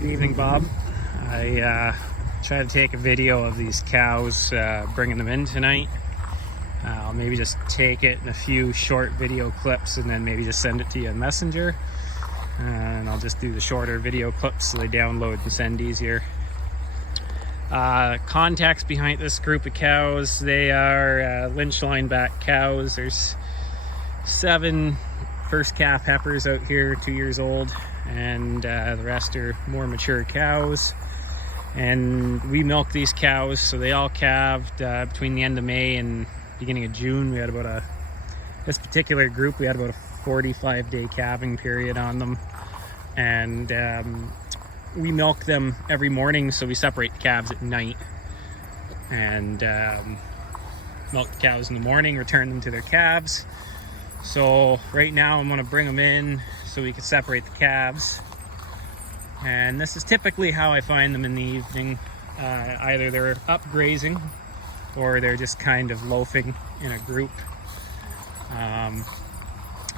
Good evening, Bob. I tried to take a video of these cows bringing them in tonight. I'll maybe just take it in a few short video clips and then maybe just send it to you in Messenger. And I'll just do the shorter video clips so they download and send easier. Context behind this group of cows, they are Lynch line back cows. There's 7 first calf heifers out here, 2 years old, and the rest are more mature cows. And we milk these cows, so they all calved between the end of May and beginning of June. We had about this particular group, we had about a 45-day calving period on them. And we milk them every morning, so we separate the calves at night. And milk the cows in the morning, return them to their calves. So right now I'm going to bring them in so we can separate the calves. And this is typically how I find them in the evening. Either they're up grazing or they're just kind of loafing in a group.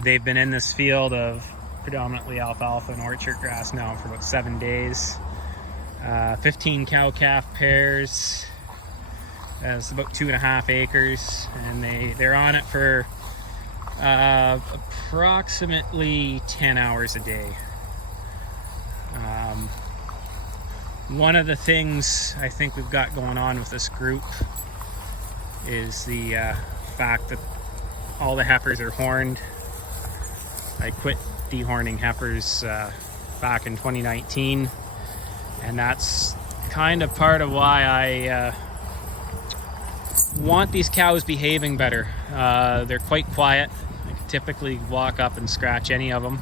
They've been in this field of predominantly alfalfa and orchard grass now for about 7 days. 15 cow-calf pairs. It's about 2.5 acres, and they're on it for approximately 10 hours a day. One of the things I think we've got going on with this group is the fact that all the heifers are horned. I quit dehorning heifers back in 2019, and that's kind of part of why I want these cows behaving better. They're quite quiet. I can typically walk up and scratch any of them,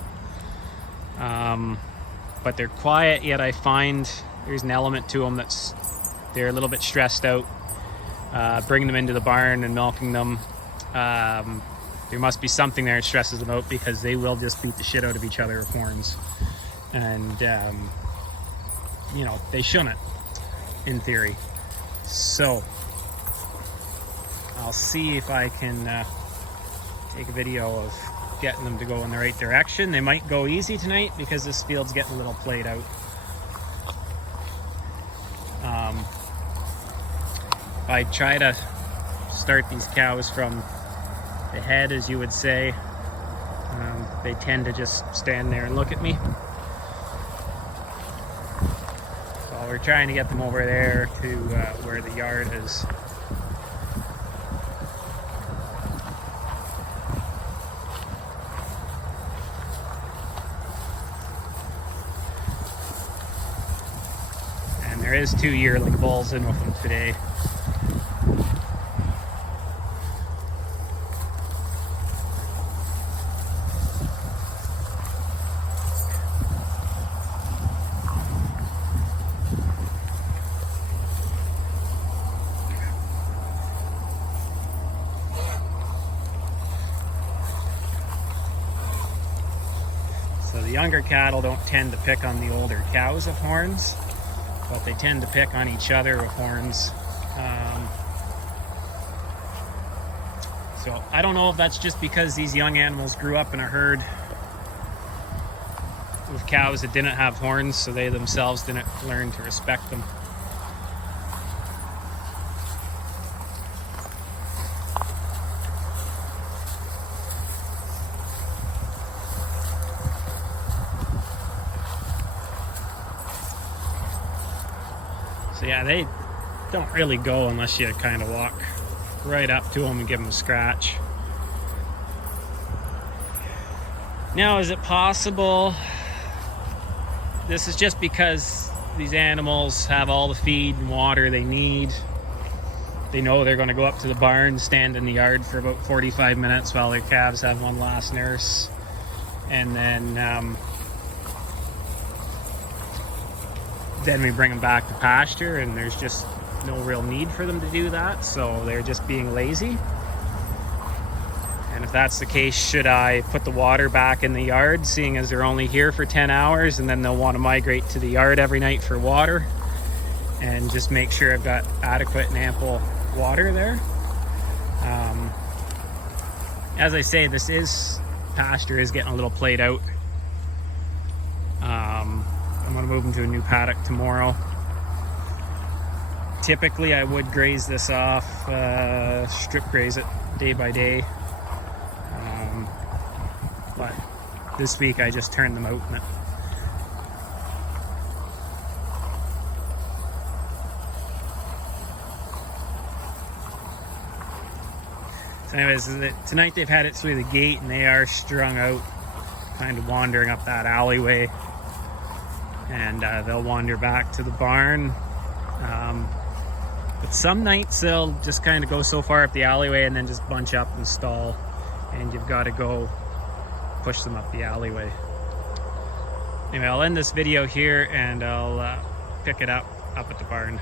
but they're quiet, yet I find there's an element to them that's they're a little bit stressed out. Bringing them into the barn and milking them, there must be something there that stresses them out, because they will just beat the shit out of each other with horns. And you know, they shouldn't, in theory. So I'll see if I can take a video of getting them to go in the right direction. They might go easy tonight because this field's getting a little played out. If I try to start these cows from the head, as you would say, they tend to just stand there and look at me. So we're trying to get them over there to where the yard is. And there is 2 yearling bulls in with them today. So the younger cattle don't tend to pick on the older cows with horns, but they tend to pick on each other with horns. So I don't know if that's just because these young animals grew up in a herd with cows that didn't have horns, so they themselves didn't learn to respect them. So yeah, they don't really go unless you kind of walk right up to them and give them a scratch. Now, is it possible this is just because these animals have all the feed and water they need? They know they're going to go up to the barn, stand in the yard for about 45 minutes while their calves have one last nurse, and then we bring them back to pasture, and there's just no real need for them to do that, so they're just being lazy. And if that's the case, should I put the water back in the yard, seeing as they're only here for 10 hours, and then they'll want to migrate to the yard every night for water, and just make sure I've got adequate and ample water there? As I say, pasture is getting a little played out. I'm gonna move them to a new paddock tomorrow. Typically I would graze this off, strip graze it day by day, but this week I just turned them out. So anyways, tonight they've had it through the gate and they are strung out, kind of wandering up that alleyway, and they'll wander back to the barn. But some nights they'll just kind of go so far up the alleyway and then just bunch up and stall, and you've got to go push them up the alleyway. Anyway, I'll end this video here and I'll pick it up at the barn.